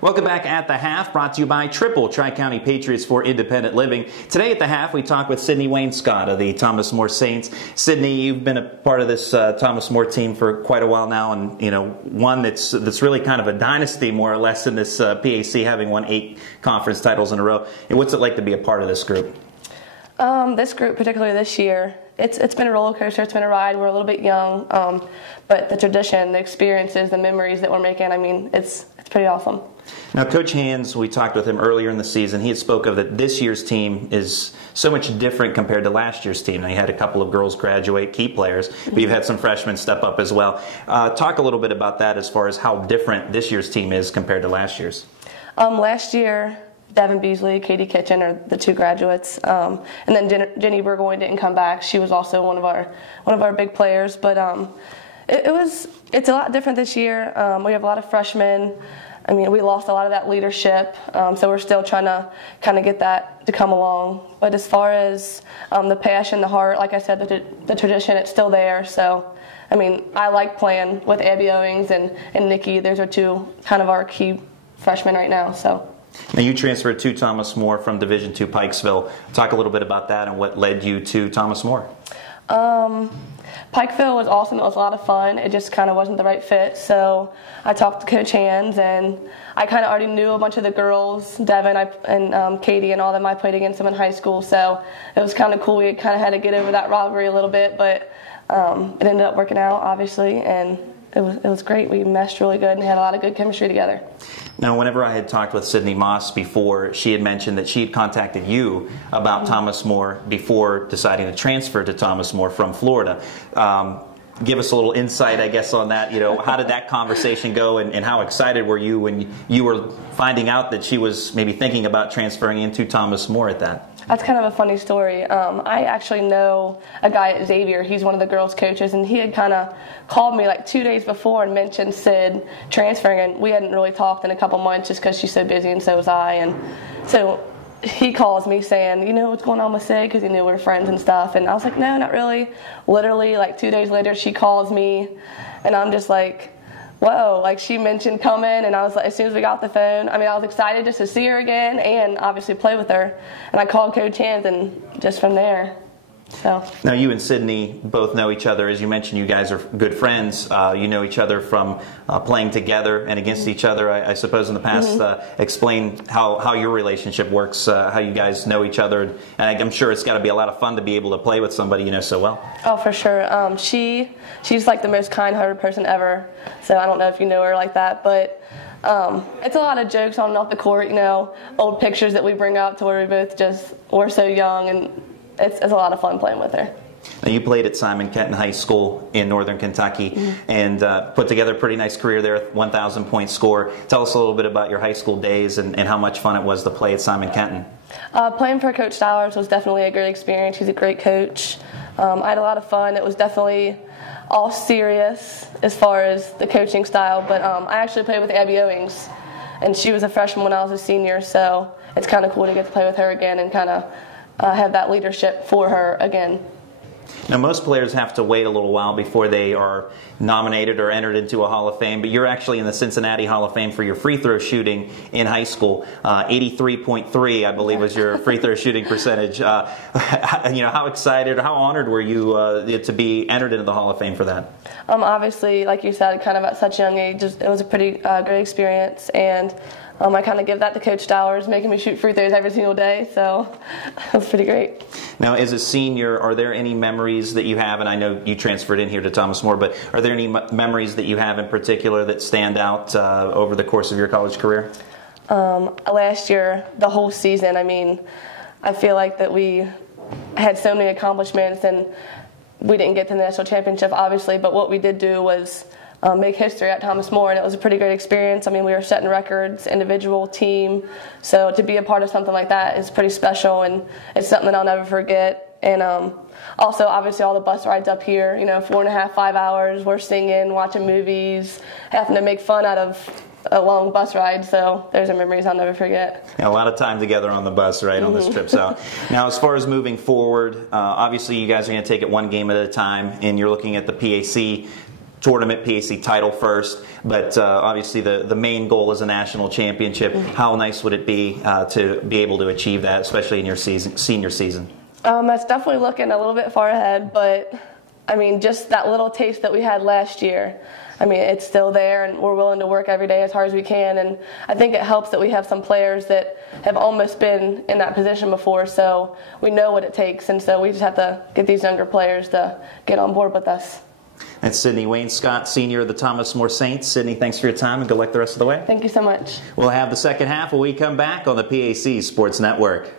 Welcome back at the half, brought to you by Triple Tri-County Patriots for Independent Living. Today at the half, we talk with Sydney Wainscott of the Thomas More Saints. Sydney, you've been a part of this Thomas More team for quite a while now, and one that's really kind of a dynasty, more or less, in this PAC, having won 8 conference titles in a row. And what's it like to be a part of this group? This group, particularly this year, it's been a roller coaster. It's been a ride. We're a little bit young, but the tradition, the experiences, the memories that we're making, I mean, it's pretty awesome. Now, Coach Hands, we talked with him earlier in the season. He had spoke of that this year's team is so much different compared to last year's team. Now, you had a couple of girls graduate, key players, but you've had some freshmen step up as well. Talk a little bit about that as far as how different this year's team is compared to last year's. Last year, Devin Beasley, Katie Kitchen are the 2 graduates, and then Jenny Burgoyne didn't come back. She was also one of our big players, but it's a lot different this year. We have a lot of freshmen. I mean, we lost a lot of that leadership, so we're still trying to kind of get that to come along. But as far as the passion, the heart, like I said, the tradition, it's still there. So, I mean, I like playing with Abby Owings and Nikki. Those are 2 kind of our key freshmen right now. So. Now, you transferred to Thomas More from Division II Pikesville. Talk a little bit about that and what led you to Thomas More. Pikeville was awesome. It was a lot of fun. It just kind of wasn't the right fit. So I talked to Coach Hands, and I kind of already knew a bunch of the girls, Devin and Katie and all them. I played against them in high school, so it was kind of cool. We kind of had to get over that rivalry a little bit, but it ended up working out, obviously, and it was great. We meshed really good and had a lot of good chemistry together. Now, whenever I had talked with Sydney Moss before, she had mentioned that she had contacted you about Thomas More before deciding to transfer to Thomas More from Florida. Give us a little insight, I guess, on that. How did that conversation go, and how excited were you when you were finding out that she was maybe thinking about transferring into Thomas More at that? That's kind of a funny story. I actually know a guy at Xavier. He's one of the girls' coaches, and he had kind of called me like 2 days before and mentioned Sid transferring, and we hadn't really talked in a couple months just because she's so busy and so was I. And so he calls me saying, you know what's going on with Sid, because he knew we were friends and stuff. And I was like, no, not really. Literally, like 2 days later, she calls me, and I'm just like, whoa, like she mentioned coming, and I was like, as soon as we got the phone, I mean, I was excited just to see her again and obviously play with her. And I called Coach Hands, and just from there. So. Now, you and Sydney both know each other. As you mentioned, you guys are good friends. You know each other from playing together and against each other, I suppose, in the past. Explain how your relationship works, how you guys know each other. And I'm sure it's got to be a lot of fun to be able to play with somebody you know so well. Oh, for sure. She's like the most kind-hearted person ever. So I don't know if you know her like that, but it's a lot of jokes on and off the court, old pictures that we bring up to where we're so young, and it's a lot of fun playing with her. Now, you played at Simon Kenton High School in Northern Kentucky and put together a pretty nice career there, 1,000-point score. Tell us a little bit about your high school days and how much fun it was to play at Simon Kenton. Playing for Coach Stowers was definitely a great experience. He's a great coach. I had a lot of fun. It was definitely all serious as far as the coaching style, but I actually played with Abby Owings, and she was a freshman when I was a senior, so it's kind of cool to get to play with her again and kind of have that leadership for her again. Now, most players have to wait a little while before they are nominated or entered into a Hall of Fame, but you're actually in the Cincinnati Hall of Fame for your free throw shooting in high school. 83.3, I believe, was your free throw shooting percentage. How excited or how honored were you to be entered into the Hall of Fame for that? Obviously, like you said, kind of at such a young age, it was a pretty great experience, and I kind of give that to Coach Stowers, making me shoot free throws every single day, so it was pretty great. Now, as a senior, are there any memories that you have, and I know you transferred in here to Thomas More, but are there any memories that you have in particular that stand out over the course of your college career? Last year, the whole season, I mean, I feel like that we had so many accomplishments, and we didn't get to the national championship, obviously, but what we did do was make history at Thomas More, and it was a pretty great experience. I mean, we were setting records, individual, team, so to be a part of something like that is pretty special, and it's something that I'll never forget. And also, obviously, all the bus rides up here, 4.5, 5 hours, we're singing, watching movies, having to make fun out of a long bus ride, so those are memories I'll never forget. Yeah, a lot of time together on the bus, right, on this trip. So now, as far as moving forward, obviously you guys are going to take it one game at a time, and you're looking at the PAC tournament, PAC title first, but obviously the main goal is a national championship. How nice would it be to be able to achieve that, especially in your senior season? That's definitely looking a little bit far ahead, but I mean, just that little taste that we had last year, I mean, it's still there, and we're willing to work every day as hard as we can. And I think it helps that we have some players that have almost been in that position before, so we know what it takes. And so we just have to get these younger players to get on board with us. That's Sydney Wainscott, senior of the Thomas More Saints. Sydney, thanks for your time, and good luck the rest of the way. Thank you so much. We'll have the second half when we come back on the PAC Sports Network.